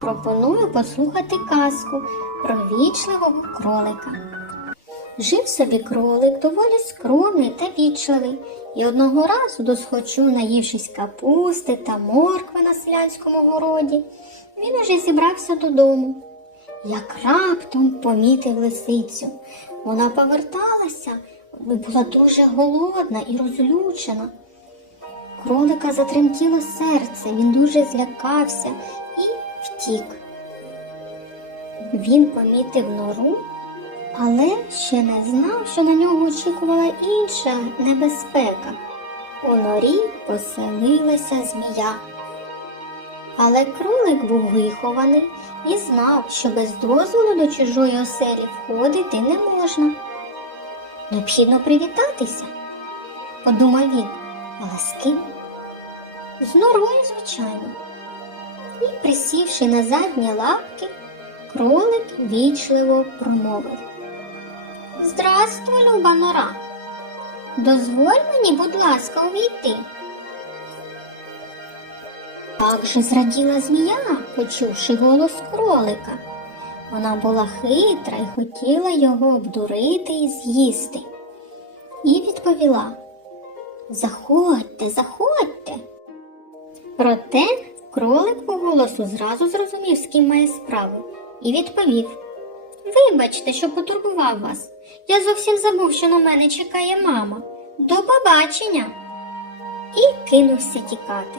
Пропоную послухати казку про вічливого кролика. Жив собі кролик доволі скромний та вічливий, і одного разу досхочу, наївшись капусти та моркви на селянському городі, він уже зібрався додому. Як раптом помітив лисицю. Вона поверталася, була дуже голодна і розлючена. Кролика затремтіло серце, він дуже злякався і втік. Він помітив нору, але ще не знав, що на нього очікувала інша небезпека. У норі поселилася змія. Але кролик був вихований і знав, що без дозволу до чужої оселі входити не можна. Необхідно привітатися, подумав він, але з ким? З норою, звичайно. І, присівши на задні лапки, кролик вічливо промовив. Здравствуй, люба нора. Дозволь мені, будь ласка, увійти. Так же зраділа змія, почувши голос кролика. Вона була хитра і хотіла його обдурити і з'їсти. І відповіла Заходьте, заходьте. Проте кролик по голосу зразу зрозумів, з ким має справу, і відповів Вибачте, що потурбував вас. Я зовсім забув, що на мене чекає мама. До побачення. І кинувся тікати.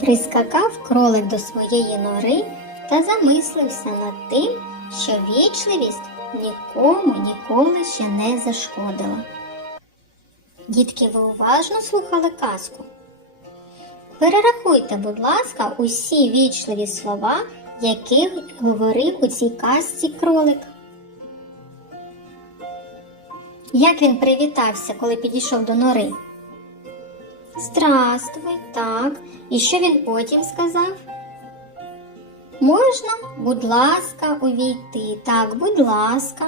Прискакав кролик до своєї нори та замислився над тим, що вічливість нікому ніколи ще не зашкодила. Дітки, ви уважно слухали казку. Перерахуйте, будь ласка, усі вічливі слова, які говорив у цій казці кролик. Як він привітався, коли підійшов до нори? Здравствуй, так. І що він потім сказав? Можна, будь ласка, увійти. Так, будь ласка.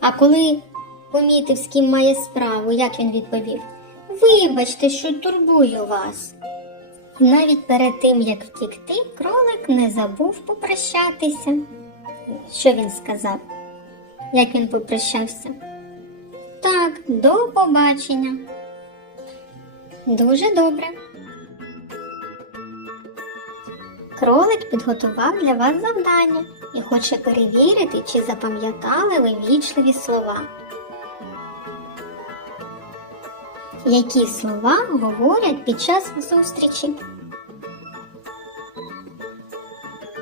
А коли помітив, з ким має справу, як він відповів? Вибачте, що турбую вас. І навіть перед тим, як втікти, кролик не забув попрощатися. Що він сказав? Як він попрощався? Так, до побачення. Дуже добре. Кролик підготував для вас завдання і хоче перевірити, чи запам'ятали ви вічливі слова. Які слова говорять під час зустрічі?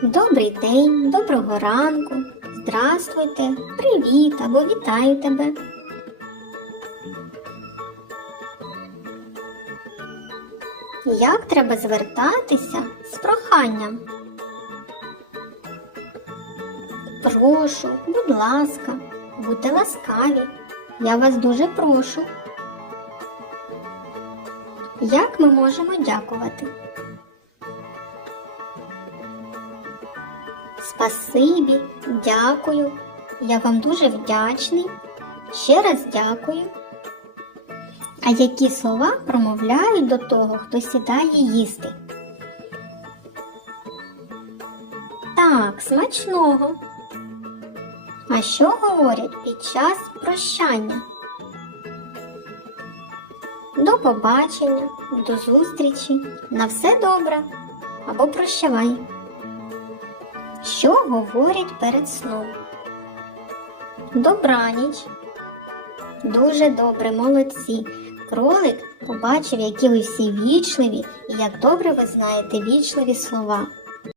Добрий день, доброго ранку, здравствуйте, привіт або вітаю тебе. Як треба звертатися з проханням? Прошу, будь ласка, будьте ласкаві. Я вас дуже прошу. Як ми можемо дякувати? Спасибі, дякую. Я вам дуже вдячний. Ще раз дякую. А які слова промовляють до того, хто сідає їсти? Так, смачного. А що говорять під час прощання? До побачення, до зустрічі, на все добре або прощавай. Що говорять перед сном? Добраніч. Дуже добре, молодці. Кролик побачив, які ви всі вічливі і як добре ви знаєте вічливі слова.